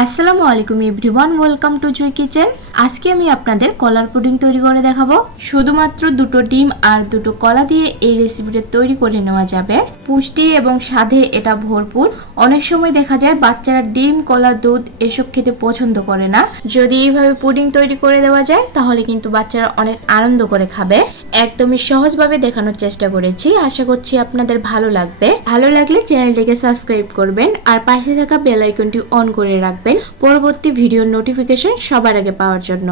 আসসালামু আলাইকুম everyone, welcome to Jui kitchen. আজকে আমি আপনাদের কলার পুডিং তৈরি করে দেখাবো। শুধুমাত্র দুটো ডিম আর দুটো কলা দিয়ে এই রেসিপিটা তৈরি করে নেওয়া যাবে। পুষ্টি এবং স্বাদে এটা ভরপুর। অনেক সময় দেখা যায় বাচ্চারা ডিম, কলা, দুধ এসব খেতে পছন্দ করে না। যদি এইভাবে পুডিং তৈরি করে দেওয়া যায় তাহলে কিন্তু বাচ্চারা অনেক আনন্দ করে খাবে। একদমই সহজভাবে দেখানোর চেষ্টা করেছি, আশা করছি আপনাদের ভালো লাগবে। ভালো লাগলে চ্যানেলটিকে সাবস্ক্রাইব করবেন আর পাশে থাকা বেল আইকনটি অন করে রাখবেন পরবর্তী ভিডিওর নোটিফিকেশন সবার আগে পাওয়ার জন্য।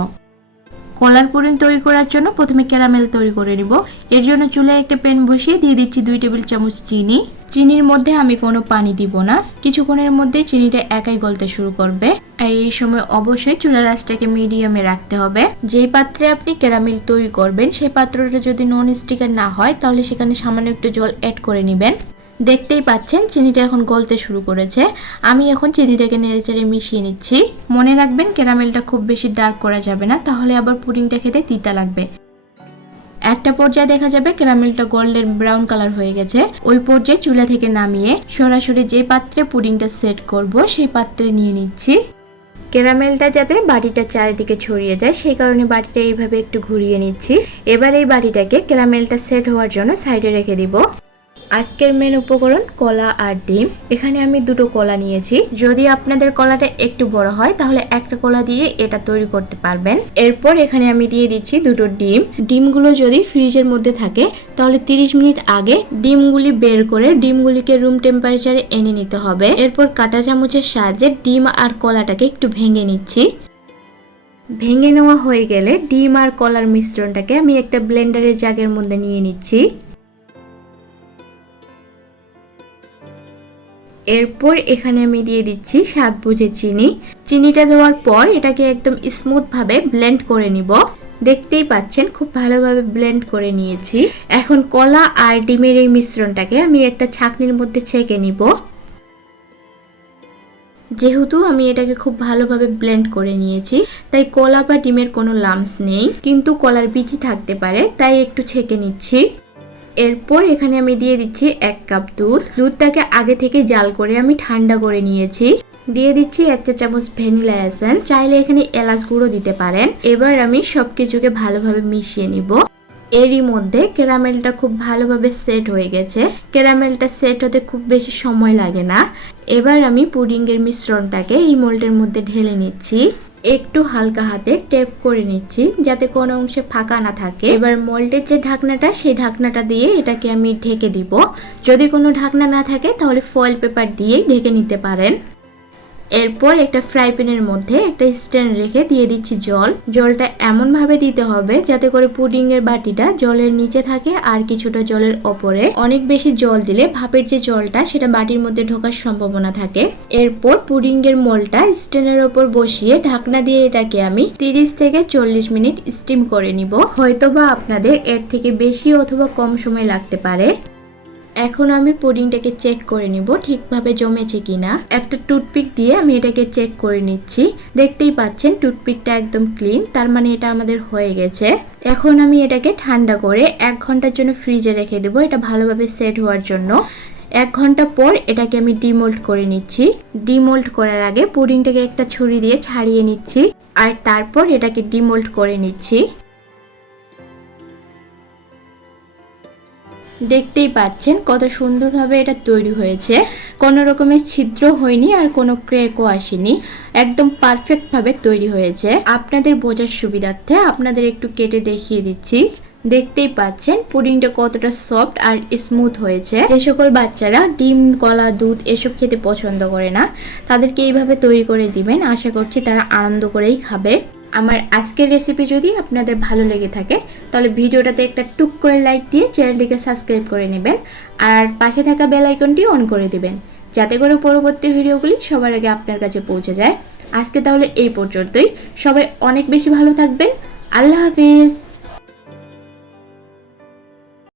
কলার পুডিং তৈরি করার জন্য প্রথমে ক্যারামেল তৈরি করে নিব। এর জন্য চুলায় একটা প্যান বসিয়ে দিয়ে দিচ্ছি 2 টেবিল চামচ চিনি। চিনির মধ্যে আমি কোনো পানি দিব না, কিছুক্ষণের মধ্যে চিনিটা একাই গলতে শুরু করবে। আর এই সময় অবশ্যই চুলার আঁচটাকে মিডিয়ামে রাখতে হবে। যেই পাত্রে আপনি ক্যারামেল তৈরি করবেন সেই পাত্রটা যদি নন স্টিকার না হয় তাহলে সেখানে সামান্য একটু জল অ্যাড করে নেবেন। দেখতেই পাচ্ছেন চিনিটা এখন গলতে শুরু করেছে। আমি এখন চিনিটাকে নেড়েচেড়ে মিশিয়ে নিচ্ছি। মনে রাখবেন ক্যারামেলটা খুব বেশি ডার্ক করা যাবে না, তাহলে আবার পুডিংটা খেতে তিতা লাগবে। একটা পর্যায়ে দেখা যাবে ক্যারামেলটা গোল্ডেন ব্রাউন কালার হয়ে গেছে। ওই পর্যায়ে চুলা থেকে নামিয়ে সরাসরি যে পাত্রে পুডিংটা সেট করব সেই পাত্রে নিয়ে নিচ্ছি। ক্যারামেলটা যাতে বাটিটার চারিদিকে ছড়িয়ে যায় সেই কারণে বাটিটা এইভাবে একটু ঘুরিয়ে নিচ্ছি। এবার এই বাটিটাকে ক্যারামেলটা সেট হওয়ার জন্য সাইডে রেখে দিব। আজকের মেন উপকরণ কলা আর ডিম। এখানে আমি দুটো কলা নিয়েছি। যদি আপনাদের কলাটা একটু বড় হয় তাহলে একটা কলা দিয়ে এটা তৈরি করতে পারবেন। এরপর এখানে আমি দিয়ে দিচ্ছি দুটো ডিম। ডিমগুলো যদি ফ্রিজের মধ্যে থাকে তাহলে 30 মিনিট আগে ডিমগুলি বের করে ডিমগুলিকে রুম টেম্পারেচারে এনে নিতে হবে। এরপর কাঁটা চামচের সাহায্যে ডিম আর কলাটাকে একটু ভেঙে নিচ্ছি। ভেঙে নেওয়া হয়ে গেলে ডিম আর কলার মিশ্রণটাকে আমি একটা ব্লেন্ডারের জাগের মধ্যে নিয়ে নিচ্ছি। এরপর এখানে আমি দিয়ে দিচ্ছি স্বাদ বুঝে চিনি। চিনিটা দেওয়ার পর এটাকে একদম স্মুথ ভাবে ব্লেন্ড করে নিব। দেখতেই পাচ্ছেন খুব ভালোভাবে ব্লেন্ড করে নিয়েছি। এখন কলা আর ডিমের এই মিশ্রণটাকে আমি একটা ছাঁকনির মধ্যে ছেঁকে নিব। যেহেতু আমি এটাকে খুব ভালোভাবে ব্লেন্ড করে নিয়েছি তাই কলা বা ডিমের কোনো লাম্পস নেই, কিন্তু কলার বিচি থাকতে পারে, তাই একটু ছেঁকে নিচ্ছি। এরপর এখানে আমি দিয়ে দিচ্ছি 1 কাপ দুধ। দুধটাকে আগে থেকে জাল করে আমি ঠান্ডা করে নিয়েছি। দিয়ে দিচ্ছি 1 চা চামচ ভ্যানিলা এসেন্স, চাইলে এখানে এলাচ গুঁড়ো দিতে পারেন। এবার আমি সবকিছুকে ভালোভাবে মিশিয়ে নিব। এরই মধ্যে ক্যারামেলটা খুব ভালোভাবে সেট হয়ে গেছে। ক্যারামেলটা সেট হতে খুব বেশি সময় লাগে না। এবার আমি পুডিংয়ের মিশ্রণটাকে এই মোল্ডের মধ্যে ঢেলে নিচ্ছি। একটু হালকা হাতে টেপ করে নিচ্ছি যাতে কোনো অংশে ফাঁকা না থাকে। এবার মোল্ডের যে ঢাকনাটা সেই ঢাকনাটা দিয়ে এটাকে আমি ঢেকে দিব। যদি কোনো ঢাকনা না থাকে তাহলে ফয়েল পেপার দিয়ে ঢেকে নিতে পারেন। এরপর একটা ফ্রাই প্যানের মধ্যে একটা স্ট্যান্ড রেখে দিয়ে দিচ্ছি জল। জলটা এমন ভাবে দিতে হবে যাতে করে পুডিং এর বাটিটা জলের নিচে থাকে আর কিছুটা জলের ওপরে। অনেক বেশি জল দিলে ভাপের যে জলটা সেটা বাটির মধ্যে ঢোকার সম্ভাবনা থাকে। এরপর পুডিং এর মোল্ডটা স্ট্যান্ডের ওপর বসিয়ে ঢাকনা দিয়ে এটাকে আমি 30 থেকে 40 মিনিট স্টিম করে নিব। হয়তোবা আপনাদের এর থেকে বেশি অথবা কম সময় লাগতে পারে। এখন আমি পুডিংটাকে চেক করে নিব ঠিকভাবে জমেছে কিনা। একটা টুথপিক দিয়ে আমি এটাকে চেক করে নিচ্ছি। দেখতেই পাচ্ছেন টুথপিকটা একদম ক্লিন, তার মানে এটা আমাদের হয়ে গেছে। এখন আমি এটাকে ঠান্ডা করে 1 ঘন্টার জন্য ফ্রিজে রেখে দেবো, এটা ভালোভাবে সেট হওয়ার জন্য। 1 ঘন্টা পর এটাকে আমি ডিমোল্ড করে নিচ্ছি। ডিমোল্ড করার আগে পুডিংটাকে একটা ছুরি দিয়ে ছাড়িয়ে নিচ্ছি আর তারপর এটাকে ডিমোল্ড করে নিচ্ছি। দেখতেই পাচ্ছেন কত সুন্দরভাবে এটা তৈরি হয়েছে। কোনো রকমের ছিদ্র হয়নি আর কোনো ক্র্যাকও আসেনি, একদম পারফেক্ট ভাবে তৈরি হয়েছে। আপনাদের বোঝার সুবিধার্থে আপনাদের একটু কেটে দেখিয়ে দিচ্ছি। দেখতেই পাচ্ছেন পুডিংটা কতটা সফট আর স্মুথ হয়েছে। যে সকল বাচ্চারা ডিম, কলা, দুধ এসব খেতে পছন্দ করে না তাদেরকে এইভাবে তৈরি করে দিবেন, আশা করছি তারা আনন্দ করেই খাবে। আমার আজকের রেসিপি যদি আপনাদের ভালো লেগে থাকে তাহলে ভিডিওটাতে একটা টুক করে লাইক দিয়ে চ্যানেলটিকে সাবস্ক্রাইব করে নেবেন আর পাশে থাকা বেল আইকনটি অন করে দিবেন যাতে করে পরবর্তী ভিডিওগুলি সবার আগে আপনার কাছে পৌঁছে যায়। আজকে তাহলে এই পর্যন্তই। সবাই অনেক বেশি ভালো থাকবেন। আল্লাহ হাফিজ।